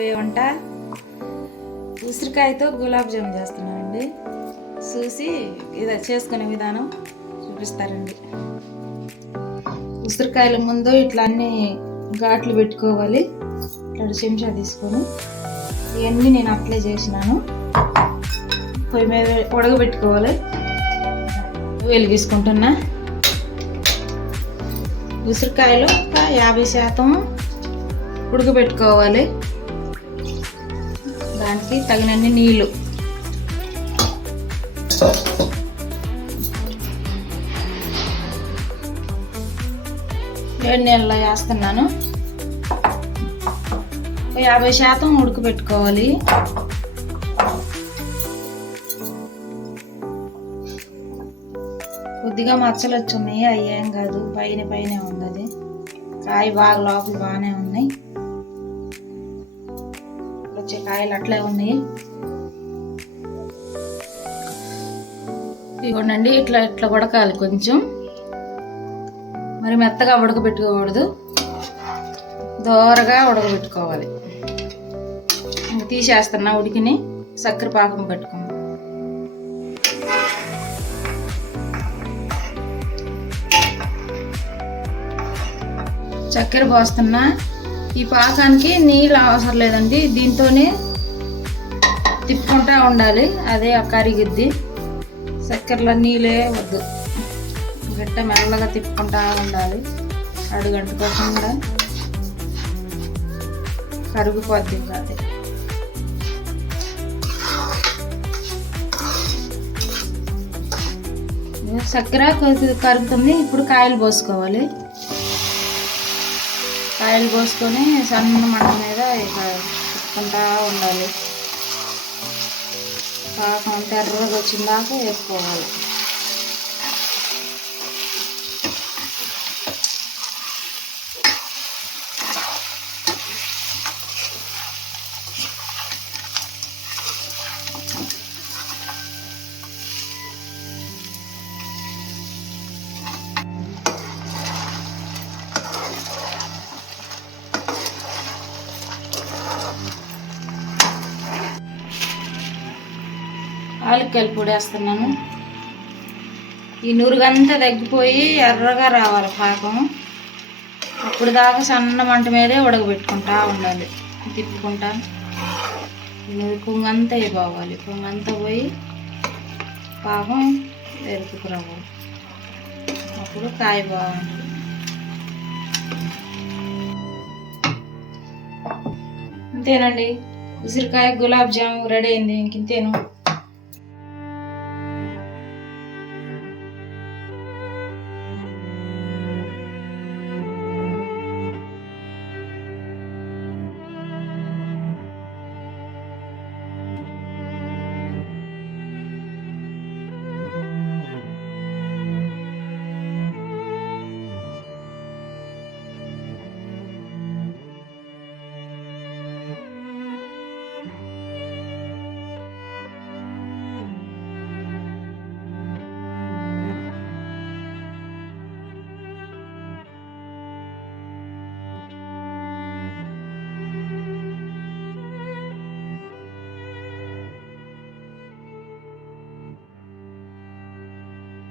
చేయబోయే వంట ఉసిరికాయతో గులాబ్ జామ్ చేస్తున్నానండి. చూసి ఇది చేసుకునే విధానం చూపిస్తారండి. ఉసిరికాయల ముందు ఇట్లా అన్ని ఘాట్లు పెట్టుకోవాలి. ఇట్లా చెంచా తీసుకొని ఇవన్నీ నేను అప్లై చేసినాను. పొయ్యి మీద ఉడకబెట్టుకోవాలి. వెలిగించుకుంటున్నా. ఉసిరికాయలు ఒక 50% ఉడకబెట్టుకోవాలి. దానికి తగినన్ని నీళ్ళు, వేడి నీళ్ళలో వేస్తున్నాను. 50% ఉడకబెట్టుకోవాలి. కొద్దిగా మచ్చలు వచ్చున్నాయి, అయ్యేం కాదు, పైన ఉంది. అది కాయ బాగా లోపల బాగానే ఉన్నాయి. వచ్చే కాయలు అట్లే ఉన్నాయి. ఇవ్వండి, ఇట్లా ఇట్లా ఉడకాలి. కొంచెం మరి మెత్తగా ఉడకబెట్టుకోకూడదు, దోరగా ఉడకబెట్టుకోవాలి. ఇంక తీసేస్తున్నా. ఉడికిని చక్కెర పాకం పెట్టుకుందాం. చక్కెర పోస్తున్నా. ఈ పాకానికి నీళ్ళు అవసరం లేదండి, దీంతోనే తిప్పుకుంటా ఉండాలి. అదే కరిగిద్ది. చక్కెరలో నీళ్ళే వద్దు, గట్ట మెల్లగా తిప్పుకుంటా ఉండాలి. అడుగంటుకోకుండా కరిగిపోద్ది. ఇంకా అదే చక్కెర కరుగుతుంది. ఇప్పుడు కాయలు పోసుకోవాలి. కాయలు పోసుకొని సన్న మంట మీద ఇక తిప్పుకుంటా ఉండాలి. పాకం అంతా ఎర్రగా వచ్చిందాక వేసుకోవాలి. యాలక్కాయల పొడి వేస్తున్నాను. ఈ నురుగంతా తగ్గిపోయి ఎర్రగా రావాలి పాకం. అప్పుడు దాకా సన్న మంట మీదే ఉడకబెట్టుకుంటా ఉండాలి. తిప్పుకుంటా పొంగంతా అయిపోవాలి. పొంగంతా పోయి పాకం ఎరుపుకు రావాలి. అప్పుడు కాయ బాగుంటుంది. అంతేనండి, ఉసిరికాయ గులాబ్ జామ్ రెడీ అయింది. ఇంకేను.